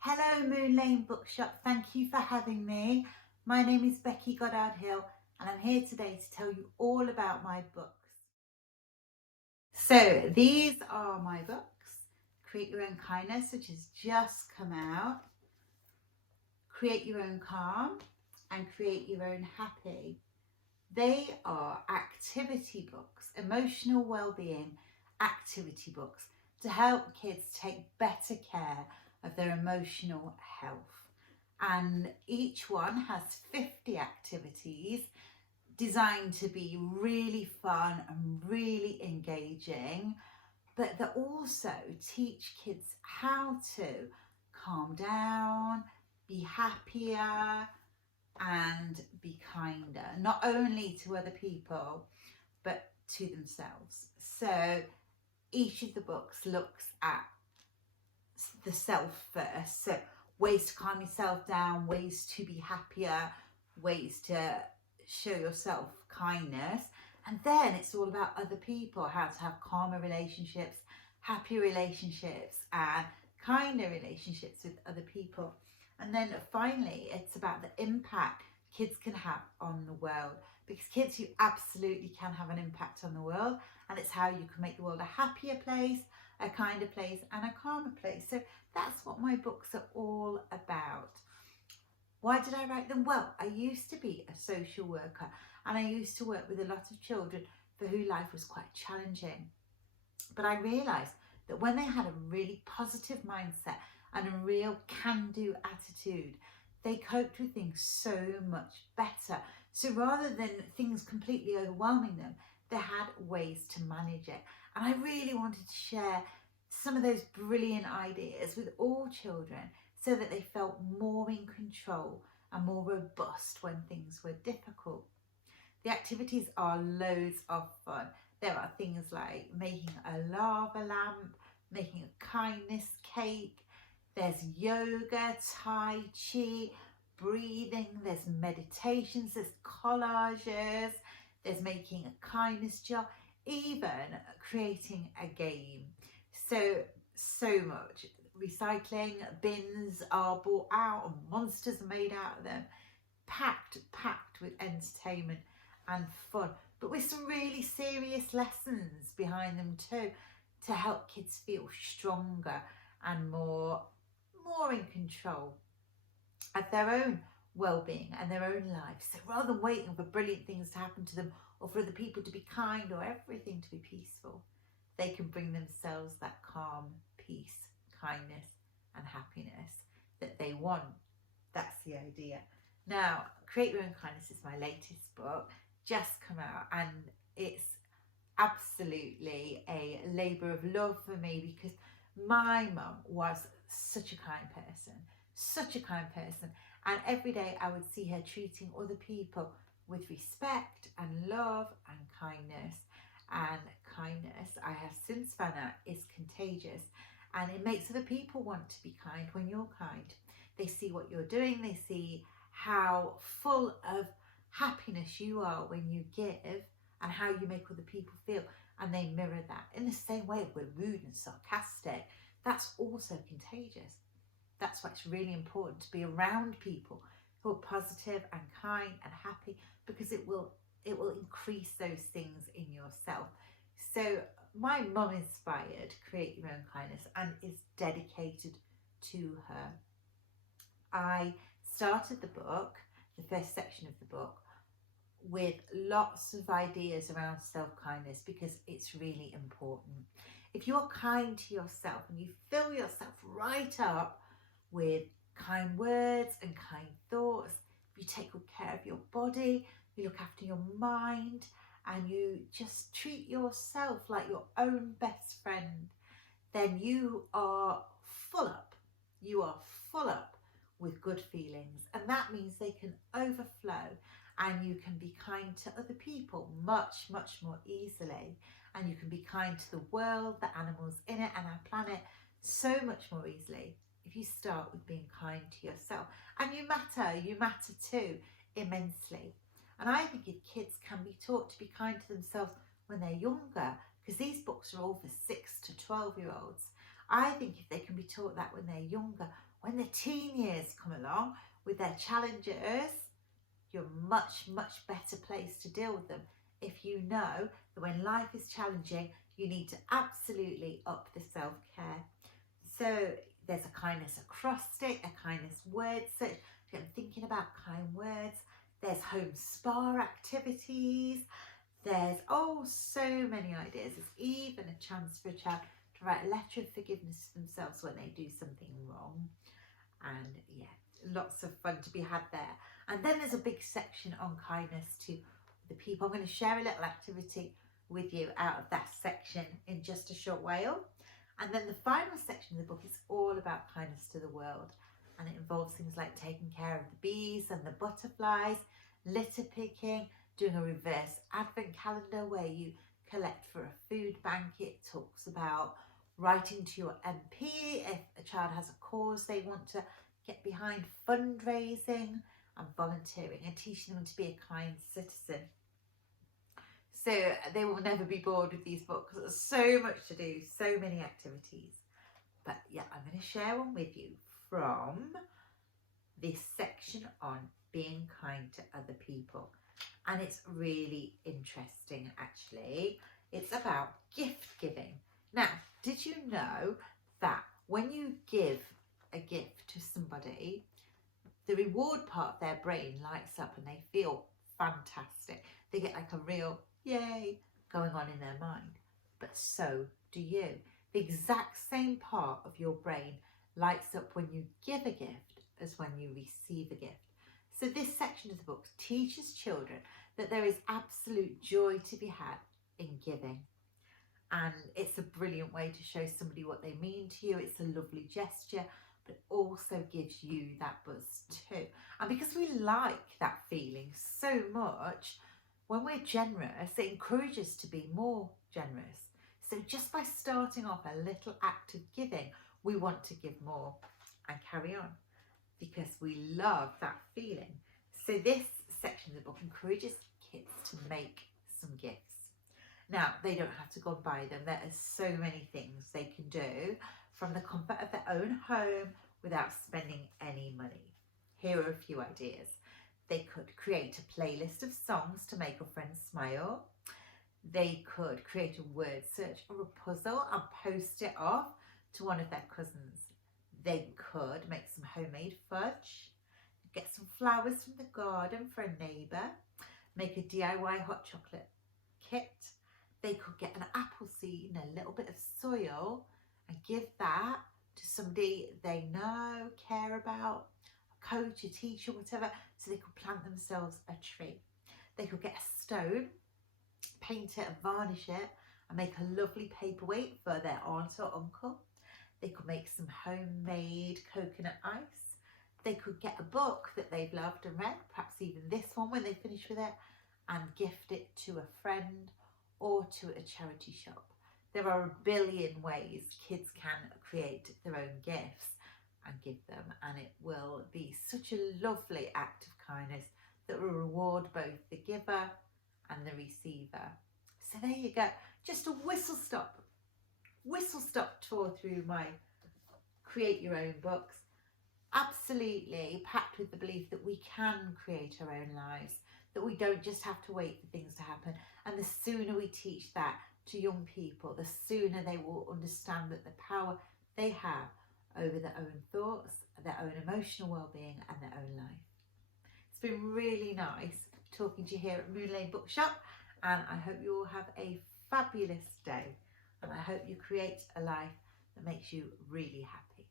Hello Moon Lane Bookshop, thank you for having me. My name is Becky Goddard-Hill and I'm here today to tell you all about my books. So these are my books. Create Your Own Kindness, which has just come out. Create Your Own Calm and Create Your Own Happy. They are activity books, emotional well-being activity books to help kids take better care of their emotional health. And each one has 50 activities designed to be really fun and really engaging, but that also teach kids how to calm down, be happier, and be kinder, not only to other people, but to themselves. So each of the books looks at the self first. So ways to calm yourself down, ways to be happier, ways to show yourself kindness. And then it's all about other people, how to have calmer relationships, happier relationships, and kinder relationships with other people. And then finally, it's about the impact kids can have on the world. Because kids, you absolutely can have an impact on the world, and it's how you can make the world a happier place, a kinder place, and a calmer place. So that's what my books are all about. Why did I write them? Well, I used to be a social worker and I used to work with a lot of children for who life was quite challenging. But I realised that when they had a really positive mindset and a real can-do attitude, they coped with things so much better. So rather than things completely overwhelming them, they had ways to manage it. And I really wanted to share some of those brilliant ideas with all children so that they felt more in control and more robust when things were difficult. The activities are loads of fun. There are things like making a lava lamp, making a kindness cake, there's yoga, tai chi, breathing, there's meditations, there's collages, there's making a kindness jar, even creating a game. So much. Recycling bins are brought out and monsters are made out of them. Packed with entertainment and fun, but with some really serious lessons behind them too, to help kids feel stronger and more in control of their own well-being and their own lives. So rather than waiting for brilliant things to happen to them or for other people to be kind or everything to be peaceful, they can bring themselves that calm, peace, kindness and happiness that they want. That's the idea. Now, Create Your Own Kindness is my latest book, just come out, and it's absolutely a labour of love for me because my mum was such a kind person, and every day I would see her treating other people with respect and love and kindness. And kindness, I have since found out, is contagious, and it makes other people want to be kind when you're kind. They see what you're doing, they see how full of happiness you are when you give and how you make other people feel, and they mirror that. In the same way, if we're rude and sarcastic, that's also contagious. That's why it's really important to be around people who are positive and kind and happy, because it will increase those things in yourself. So my mum inspired Create Your Own Kindness and is dedicated to her. I started the book, the first section of the book, with lots of ideas around self-kindness because it's really important. If you're kind to yourself and you fill yourself right up with kind words and kind thoughts, if you take good care of your body, you look after your mind, and you just treat yourself like your own best friend, then you are full up. You are full up with good feelings, and that means they can overflow and you can be kind to other people much more easily, and you can be kind to the world, the animals in it and our planet so much more easily if you start with being kind to yourself. And you matter too immensely. And I think if kids can be taught to be kind to themselves when they're younger, because these books are all for 6 to 12-year-olds, I think if they can be taught that when they're younger, when the teen years come along with their challenges, you're much, much better placed to deal with them if you know that when life is challenging, you need to absolutely up the self-care. So there's a kindness acrostic, a kindness word search, get them thinking about kind words. There's home spa activities. There's so many ideas. There's even a chance for a child to write a letter of forgiveness to themselves when they do something wrong. And yeah, lots of fun to be had there. And then there's a big section on kindness to the people. I'm going to share a little activity with you out of that section in just a short while. And then the final section of the book is all about kindness to the world. And it involves things like taking care of the bees and the butterflies, litter picking, doing a reverse advent calendar where you collect for a food bank. It talks about writing to your MP if a child has a cause they want to get behind, fundraising and volunteering, and teaching them to be a kind citizen. So they will never be bored with these books. There's so much to do, so many activities. But yeah, I'm going to share one with you from this section on being kind to other people. And it's really interesting, actually. It's about gift giving. Now, did you know that when you give a gift to somebody, the reward part of their brain lights up and they feel fantastic. They get like a real yay going on in their mind. But so do you. The exact same part of your brain lights up when you give a gift as when you receive a gift. So this section of the book teaches children that there is absolute joy to be had in giving. And it's a brilliant way to show somebody what they mean to you. It's a lovely gesture, but also gives you that buzz too. And because we like that feeling so much, when we're generous, it encourages us to be more generous. So just by starting off a little act of giving, we want to give more and carry on because we love that feeling. So this section of the book encourages kids to make some gifts. Now, they don't have to go and buy them. There are so many things they can do from the comfort of their own home without spending any money. Here are a few ideas. They could create a playlist of songs to make a friend smile. They could create a word search or a puzzle and post it off to one of their cousins. They could make some homemade fudge, get some flowers from the garden for a neighbour, make a DIY hot chocolate kit. They could get an apple seed and a little bit of soil and give that to somebody they know, care about, a coach, a teacher, whatever, so they could plant themselves a tree. They could get a stone, paint it and varnish it and make a lovely paperweight for their aunt or uncle. They could make some homemade coconut ice. They could get a book that they've loved and read, perhaps even this one when they finish with it, and gift it to a friend or to a charity shop. There are a billion ways kids can create their own gifts and give them, and it will be such a lovely act of kindness that will reward both the giver and the receiver. So there you go, just a whistle stop tour through my Create Your Own books. Absolutely packed with the belief that we can create our own lives, that we don't just have to wait for things to happen. And the sooner we teach that to young people, the sooner they will understand that the power they have over their own thoughts, their own emotional well-being and their own life. It's been really nice talking to you here at Moon Lane Bookshop, and I hope you all have a fabulous day, and I hope you create a life that makes you really happy.